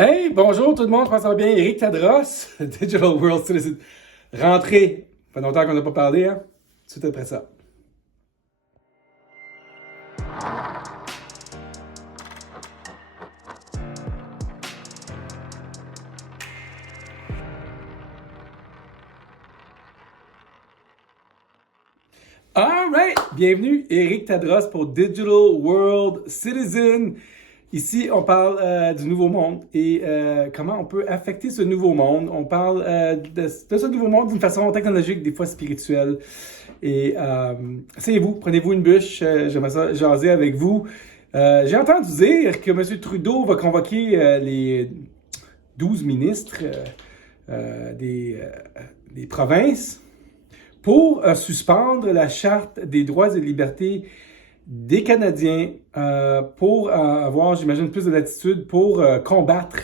Hey, bonjour tout le monde, je pense que ça va bien. Éric Tadros, Digital World Citizen. Rentrée. Ça fait longtemps qu'on n'a pas parlé, hein? Tout de suite après ça. Alright! Bienvenue, Éric Tadros pour Digital World Citizen. Ici, on parle du nouveau monde et comment on peut affecter ce nouveau monde. On parle de ce nouveau monde d'une façon technologique, des fois spirituelle. Et asseyez-vous, prenez-vous une bûche, j'aimerais ça jaser avec vous. J'ai entendu dire que M. Trudeau va convoquer les 12 ministres des provinces pour suspendre la Charte des droits et libertés des Canadiens pour avoir, j'imagine, plus de latitude pour combattre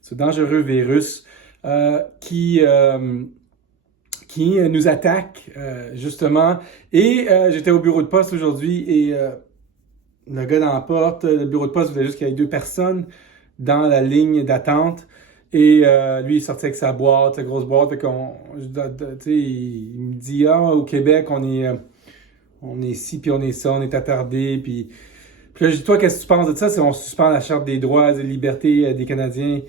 ce dangereux virus qui nous attaque, justement. Et j'étais au bureau de poste aujourd'hui et le gars dans la porte, le bureau de poste voulait juste qu'il y ait 2 personnes dans la ligne d'attente. Et lui, il sortait avec sa boîte, sa grosse boîte. Fait qu'on, il me dit, au Québec, on est ci, puis on est ça, on est attardé. Puis là, je dis, toi, qu'est-ce que tu penses de ça? C'est on suspend la Charte des droits et des libertés des Canadiens.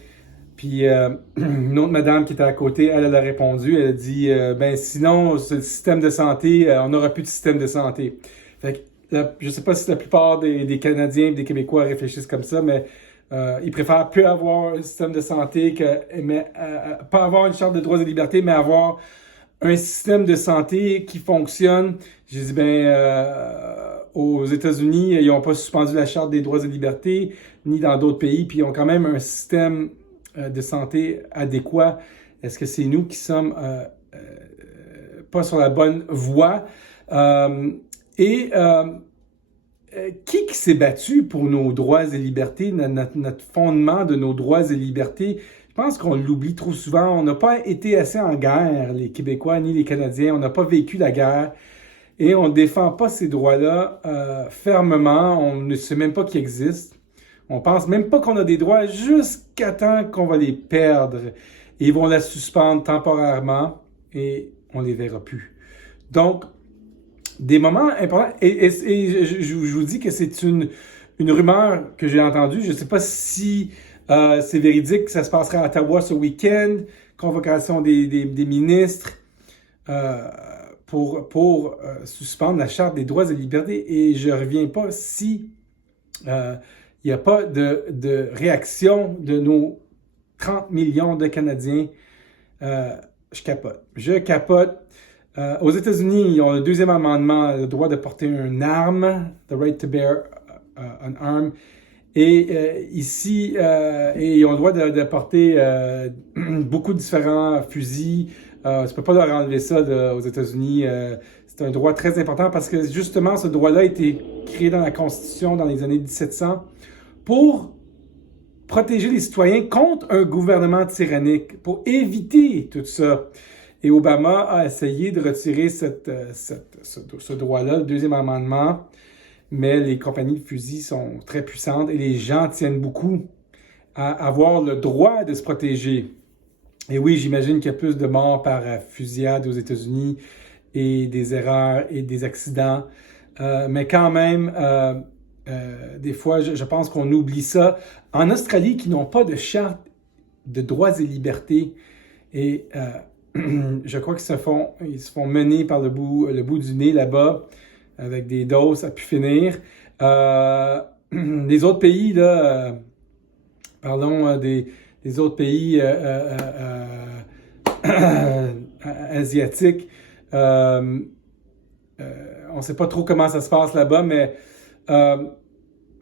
Puis une autre madame qui était à côté, elle a répondu, elle a dit, ben sinon, ce système de santé, on n'aura plus de système de santé. Fait que, je sais pas si la plupart des Canadiens et des Québécois réfléchissent comme ça, mais ils préfèrent plus avoir un système de santé pas avoir une charte de droits et libertés, mais avoir un système de santé qui fonctionne. J'ai dit, aux États-Unis, ils n'ont pas suspendu la charte des droits et libertés, ni dans d'autres pays, puis ils ont quand même un système de santé adéquat. Est-ce que c'est nous qui sommes pas sur la bonne voie? Et qui s'est battu pour nos droits et libertés, notre fondement de nos droits et libertés? Je pense qu'on l'oublie trop souvent. On n'a pas été assez en guerre, les Québécois ni les Canadiens. On n'a pas vécu la guerre et on ne défend pas ces droits-là fermement. On ne sait même pas qu'ils existent. On pense même pas qu'on a des droits jusqu'à temps qu'on va les perdre. Et ils vont la suspendre temporairement et on les verra plus. Donc, des moments importants. Et je vous dis que c'est une rumeur que j'ai entendue. Je ne sais pas si c'est véridique que ça se passerait à Ottawa ce week-end. Convocation des ministres pour suspendre la Charte des droits et libertés. Et je ne reviens pas si il n'y a pas de réaction de nos 30 millions de Canadiens. Je capote. Je capote. Aux États-Unis, ils ont le 2e amendement, le droit de porter une arme, the right to bear an arm. Et ici, ils ont le droit de porter beaucoup de différents fusils. Tu ne peux pas leur enlever ça aux États-Unis. C'est un droit très important parce que justement, ce droit-là a été créé dans la Constitution dans les années 1700 pour protéger les citoyens contre un gouvernement tyrannique, pour éviter tout ça. Et Obama a essayé de retirer ce droit-là, le 2e amendement, mais les compagnies de fusils sont très puissantes et les gens tiennent beaucoup à avoir le droit de se protéger. Et oui, j'imagine qu'il y a plus de morts par fusillade aux États-Unis et des erreurs et des accidents, mais quand même, des fois, je pense qu'on oublie ça. En Australie, qui n'ont pas de charte de droits et libertés, et je crois qu'ils se font mener par le bout du nez là-bas, avec des doses à pu finir. Les autres pays, là, parlons des autres pays asiatiques, on ne sait pas trop comment ça se passe là-bas, mais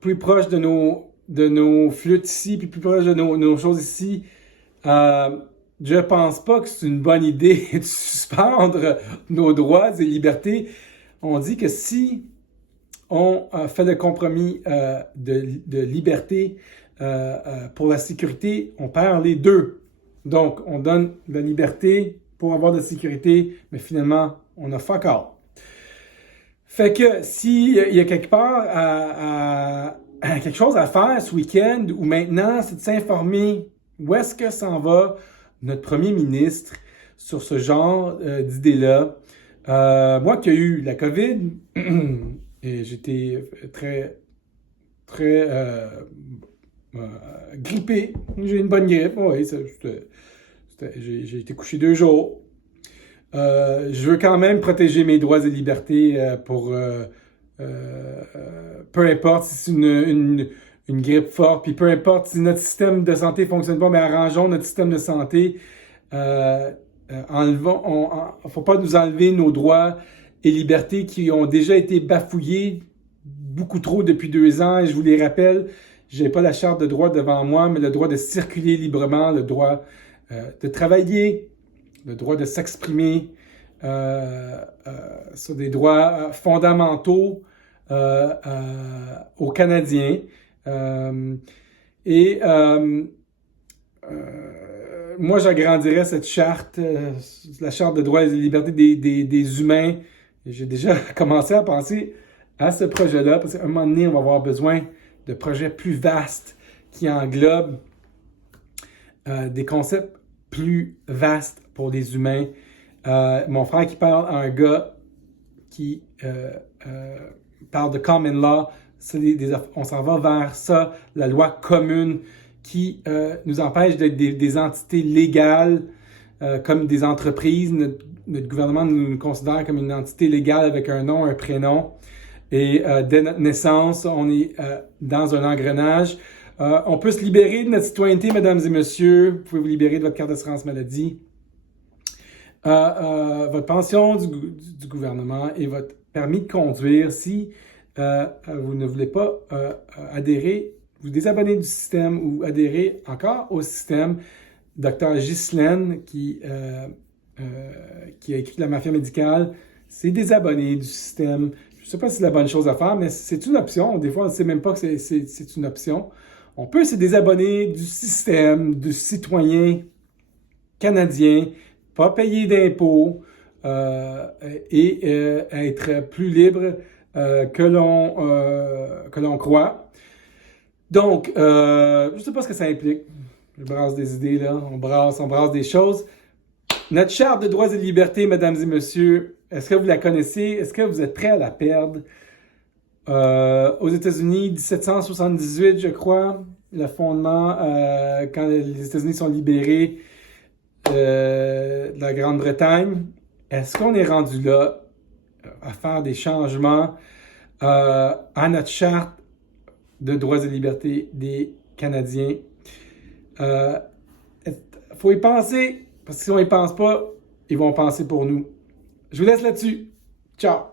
plus proche de nos flûtes ici, puis plus proche de nos choses ici, je pense pas que c'est une bonne idée de suspendre nos droits et libertés. On dit que si on fait le compromis de liberté pour la sécurité, on perd les deux. Donc, on donne la liberté pour avoir de la sécurité, mais finalement, on a fuck all. Fait que s'il y a quelque part quelque chose à faire ce week-end ou maintenant, c'est de s'informer où est-ce que s'en va notre premier ministre sur ce genre d'idées-là. Moi qui ai eu la COVID, et j'étais très grippé. J'ai une bonne grippe, oui, j'ai été couché 2 jours. Je veux quand même protéger mes droits et libertés peu importe si c'est une grippe forte, puis peu importe si notre système de santé fonctionne pas, mais arrangeons notre système de santé. Faut pas nous enlever nos droits et libertés qui ont déjà été bafouillés beaucoup trop depuis 2 ans. Et je vous les rappelle, j'ai pas la charte de droit devant moi, mais le droit de circuler librement, le droit de travailler, le droit de s'exprimer sur des droits fondamentaux aux Canadiens. Moi, j'agrandirais cette charte, la charte de droits et libertés des humains. J'ai déjà commencé à penser à ce projet-là, parce qu'à un moment donné, on va avoir besoin de projets plus vastes qui englobent des concepts plus vastes pour les humains. Mon frère qui parle à un gars qui parle de common law, on s'en va vers ça, la loi commune qui nous empêche d'être des entités légales comme des entreprises. Notre gouvernement nous considère comme une entité légale avec un nom, un prénom. Et dès notre naissance, on est dans un engrenage. On peut se libérer de notre citoyenneté, mesdames et messieurs. Vous pouvez vous libérer de votre carte d'assurance maladie. Votre pension du gouvernement et votre permis de conduire. Si vous ne voulez pas adhérer, vous désabonner du système ou adhérer encore au système, Dr. Ghislaine, qui a écrit La Mafia médicale, s'est désabonné du système. Je ne sais pas si c'est la bonne chose à faire, mais c'est une option. Des fois, on ne sait même pas que c'est une option. On peut se désabonner du système, du citoyen canadien, pas payer d'impôts et être plus libre que l'on croit. Donc, je ne sais pas ce que ça implique. Je brasse des idées, là. On brasse des choses. Notre charte de droits et libertés, mesdames et messieurs, est-ce que vous la connaissez? Est-ce que vous êtes prêts à la perdre? Aux États-Unis, 1778, je crois, le fondement, quand les États-Unis sont libérés de la Grande-Bretagne. Est-ce qu'on est rendu là à faire des changements à notre charte de droits et libertés des Canadiens? Faut y penser, parce que si on y pense pas, ils vont penser pour nous. Je vous laisse là-dessus. Ciao!